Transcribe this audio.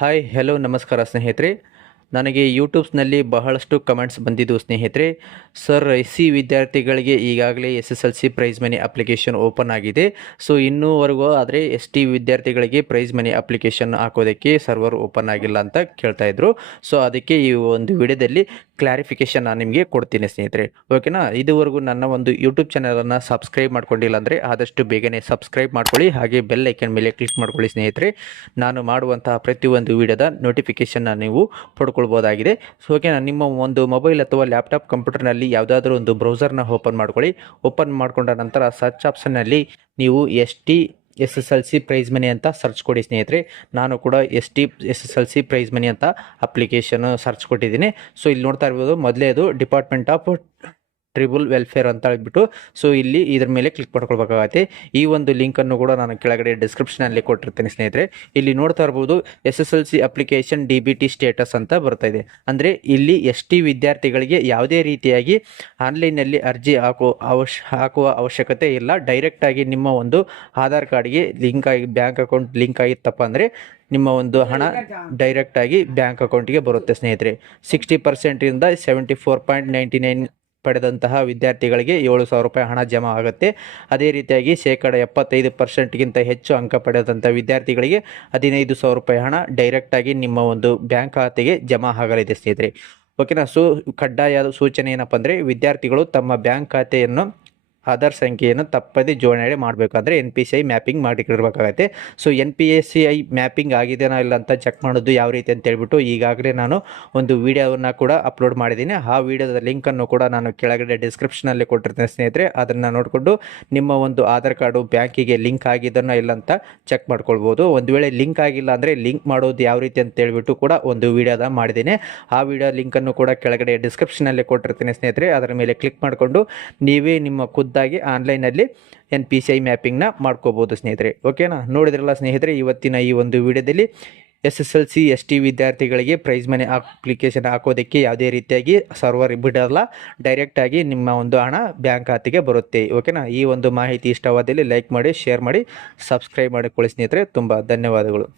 Hi hello ನಮಸ್ಕಾರ ಸ್ನೇಹಿತರೆ. ನನಗೆ ಯೂಟ್ಯೂಬ್ಸ್ನಲ್ಲಿ ಬಹಳಷ್ಟು ಕಮೆಂಟ್ಸ್ ಬಂದಿದ್ದು ಸ್ನೇಹಿತರೆ. ಸರ್, ಎಸ್ ಸಿ ವಿದ್ಯಾರ್ಥಿಗಳಿಗೆ ಈಗಾಗಲೇ SSLC prize money application open ಆಗಿದೆ. ಸೊ ಇನ್ನೂವರೆಗೂ ಆದರೆ ಎಸ್ ಟಿ ವಿದ್ಯಾರ್ಥಿಗಳಿಗೆ ಪ್ರೈಸ್ ಮನಿ ಅಪ್ಲಿಕೇಶನ್ ಹಾಕೋದಕ್ಕೆ ಸರ್ವರ್ ಓಪನ್ ಆಗಿಲ್ಲ ಅಂತ ಕೇಳ್ತಾ ಇದ್ರು. ಸೊ ಅದಕ್ಕೆ ಈ ಒಂದು ವಿಡಿಯೋದಲ್ಲಿ ಕ್ಲಾರಿಫಿಕೇಶನ್ ನಾನು ನಿಮಗೆ ಕೊಡ್ತೀನಿ ಸ್ನೇಹಿತರೆ, ಓಕೆನಾ. ಇದುವರೆಗೂ ನನ್ನ ಒಂದು ಯೂಟ್ಯೂಬ್ ಚಾನಲನ್ನು ಸಬ್ಸ್ಕ್ರೈಬ್ ಮಾಡ್ಕೊಂಡಿಲ್ಲ ಅಂದರೆ ಆದಷ್ಟು ಬೇಗನೆ ಸಬ್ಸ್ಕ್ರೈಬ್ ಮಾಡ್ಕೊಳ್ಳಿ, ಹಾಗೆ ಬೆಲ್ ಐಕನ್ ಮೇಲೆ ಕ್ಲಿಕ್ ಮಾಡ್ಕೊಳ್ಳಿ ಸ್ನೇಹಿತರೆ. ನಾನು ಮಾಡುವಂತಹ ಪ್ರತಿಯೊಂದು ವಿಡಿಯೋದ ನೋಟಿಫಿಕೇಷನ್ನ ನೀವು ಪಡ್ಕೊಳ್ಬೋದಾಗಿದೆ. ಸೊ ಓಕೆನಾ. ನಿಮ್ಮ ಒಂದು ಮೊಬೈಲ್ ಅಥವಾ ಲ್ಯಾಪ್ಟಾಪ್ ಕಂಪ್ಯೂಟರ್ನಲ್ಲಿ ಯಾವುದಾದ್ರೂ ಒಂದು ಬ್ರೌಸರ್ನ ಓಪನ್ ಮಾಡ್ಕೊಳ್ಳಿ. ಓಪನ್ ಮಾಡಿಕೊಂಡ ನಂತರ ಸರ್ಚ್ ಆಪ್ಷನ್ನಲ್ಲಿ ನೀವು ST SSLC ಪ್ರೈಸ್ ಮನಿ ಅಂತ ಸರ್ಚ್ ಕೊಡಿ ಸ್ನೇಹಿತರೆ. ನಾನು ಕೂಡ ST SSLC ಪ್ರೈಸ್ ಮನಿ ಅಂತ ಅಪ್ಲಿಕೇಶನ್ ಸರ್ಚ್ ಕೊಟ್ಟಿದ್ದೀನಿ. ಸೊ ಇಲ್ಲಿ ನೋಡ್ತಾ ಇರ್ಬೋದು, ಮೊದಲೇದು ಡಿಪಾರ್ಟ್ಮೆಂಟ್ ಆಫ್ ಟ್ರಿಬಲ್ ವೆಲ್ಫೇರ್ ಅಂತ ಹೇಳ್ಬಿಟ್ಟು, ಸೊ ಇಲ್ಲಿ ಇದ್ರ ಮೇಲೆ ಕ್ಲಿಕ್ ಮಾಡ್ಕೊಳ್ಬೇಕಾಗತ್ತೆ. ಈ ಒಂದು ಲಿಂಕನ್ನು ಕೂಡ ನಾನು ಕೆಳಗಡೆ ಡಿಸ್ಕ್ರಿಪ್ಷನಲ್ಲಿ ಕೊಟ್ಟಿರ್ತೀನಿ ಸ್ನೇಹಿತರೆ. ಇಲ್ಲಿ ನೋಡ್ತಾ ಇರ್ಬೋದು, SSLC ಅಪ್ಲಿಕೇಶನ್ DBT ಸ್ಟೇಟಸ್ ಅಂತ ಬರ್ತಾ ಇದೆ. ಅಂದರೆ ಇಲ್ಲಿ ST ವಿದ್ಯಾರ್ಥಿಗಳಿಗೆ ಯಾವುದೇ ರೀತಿಯಾಗಿ ಆನ್ಲೈನಲ್ಲಿ ಅರ್ಜಿ ಹಾಕುವ ಅವಶ್ಯಕತೆ ಇಲ್ಲ. ಡೈರೆಕ್ಟಾಗಿ ನಿಮ್ಮ ಒಂದು ಆಧಾರ್ ಕಾರ್ಡ್ಗೆ ಲಿಂಕ್ ಆಗಿ ಬ್ಯಾಂಕ್ ಅಕೌಂಟ್ ಲಿಂಕ್ ಆಗಿತ್ತಪ್ಪ ಅಂದರೆ ನಿಮ್ಮ ಒಂದು ಹಣ ಡೈರೆಕ್ಟಾಗಿ ಬ್ಯಾಂಕ್ ಅಕೌಂಟಿಗೆ ಬರುತ್ತೆ ಸ್ನೇಹಿತರೆ. 60% 74.99 ಪಡೆದಂತಹ ವಿದ್ಯಾರ್ಥಿಗಳಿಗೆ 7,000 ರೂಪಾಯಿ ಹಣ ಜಮಾ ಆಗುತ್ತೆ. ಅದೇ ರೀತಿಯಾಗಿ 75% ಹೆಚ್ಚು ಅಂಕ ಪಡೆದಂಥ ವಿದ್ಯಾರ್ಥಿಗಳಿಗೆ 15,000 ರೂಪಾಯಿ ಹಣ ಡೈರೆಕ್ಟಾಗಿ ನಿಮ್ಮ ಒಂದು ಬ್ಯಾಂಕ್ ಖಾತೆಗೆ ಜಮಾ ಆಗಲಿದೆ ಸ್ನೇಹಿತರೆ, ಓಕೆನಾ. ಸೊ ಕಡ್ಡಾಯ ಸೂಚನೆ ಏನಪ್ಪ ಅಂದರೆ, ವಿದ್ಯಾರ್ಥಿಗಳು ತಮ್ಮ ಬ್ಯಾಂಕ್ ಖಾತೆಯನ್ನು ಆಧಾರ್ ಸಂಖ್ಯೆಯನ್ನು ತಪ್ಪದೇ ಜೋಡಣೆ ಮಾಡಬೇಕಾದ್ರೆ NPCI ಮ್ಯಾಪಿಂಗ್ ಮಾಡಿಕೊಂಡಿರಬೇಕಾಗತ್ತೆ. ಸೊ NPCI ಮ್ಯಾಪಿಂಗ್ ಆಗಿದೆನಾ ಇಲ್ಲ ಅಂತ ಚೆಕ್ ಮಾಡೋದು ಯಾವ ರೀತಿ ಅಂತ ಹೇಳ್ಬಿಟ್ಟು ಈಗಾಗಲೇ ನಾನು ಒಂದು ವಿಡಿಯೋವನ್ನು ಕೂಡ ಅಪ್ಲೋಡ್ ಮಾಡಿದ್ದೀನಿ. ಆ ವಿಡಿಯೋದ ಲಿಂಕನ್ನು ಕೂಡ ನಾನು ಕೆಳಗಡೆ ಡಿಸ್ಕ್ರಿಪ್ಷನಲ್ಲಿ ಕೊಟ್ಟಿರ್ತೀನಿ ಸ್ನೇಹಿತರೆ. ಅದನ್ನು ನೋಡಿಕೊಂಡು ನಿಮ್ಮ ಒಂದು ಆಧಾರ್ ಕಾರ್ಡು ಬ್ಯಾಂಕಿಗೆ ಲಿಂಕ್ ಆಗಿದೆನೋ ಇಲ್ಲ ಅಂತ ಚೆಕ್ ಮಾಡ್ಕೊಳ್ಬೋದು. ಒಂದು ವೇಳೆ ಲಿಂಕ್ ಆಗಿಲ್ಲ ಅಂದರೆ ಲಿಂಕ್ ಮಾಡೋದು ಯಾವ ರೀತಿ ಅಂತ ಹೇಳ್ಬಿಟ್ಟು ಕೂಡ ಒಂದು ವಿಡಿಯೋದ ಮಾಡಿದ್ದೀನಿ. ಆ ವಿಡಿಯೋ ಲಿಂಕನ್ನು ಕೂಡ ಕೆಳಗಡೆ ಡಿಸ್ಕ್ರಿಪ್ಷನಲ್ಲಿ ಕೊಟ್ಟಿರ್ತೀನಿ ಸ್ನೇಹಿತರೆ. ಅದರ ಮೇಲೆ ಕ್ಲಿಕ್ ಮಾಡಿಕೊಂಡು ನೀವೇ ನಿಮ್ಮ ಖುದ್ದಾಗಿ ಆನ್ಲೈನಲ್ಲಿ NPCI ಮ್ಯಾಪಿಂಗ್ನ ಮಾಡ್ಕೋಬೋದು ಸ್ನೇಹಿತರೆ, ಓಕೆನಾ. ನೋಡಿದ್ರಲ್ಲ ಸ್ನೇಹಿತರೆ, ಇವತ್ತಿನ ಈ ಒಂದು ವಿಡಿಯೋದಲ್ಲಿ SSLC ST ವಿದ್ಯಾರ್ಥಿಗಳಿಗೆ ಪ್ರೈಸ್ ಮನಿ ಅಪ್ಲಿಕೇಶನ್ ಹಾಕೋದಕ್ಕೆ ಯಾವುದೇ ರೀತಿಯಾಗಿ ಸರ್ವರ್ ಬಿಡಲ್ಲ, ಡೈರೆಕ್ಟಾಗಿ ನಿಮ್ಮ ಒಂದು ಹಣ ಬ್ಯಾಂಕ್ ಖಾತೆಗೆ ಬರುತ್ತೆ, ಓಕೆನಾ. ಈ ಒಂದು ಮಾಹಿತಿ ಇಷ್ಟವಾದಲ್ಲಿ ಲೈಕ್ ಮಾಡಿ, ಶೇರ್ ಮಾಡಿ, ಸಬ್ಸ್ಕ್ರೈಬ್ ಮಾಡಿಕೊಳ್ಳಿ ಸ್ನೇಹಿತರೆ. ತುಂಬ ಧನ್ಯವಾದಗಳು.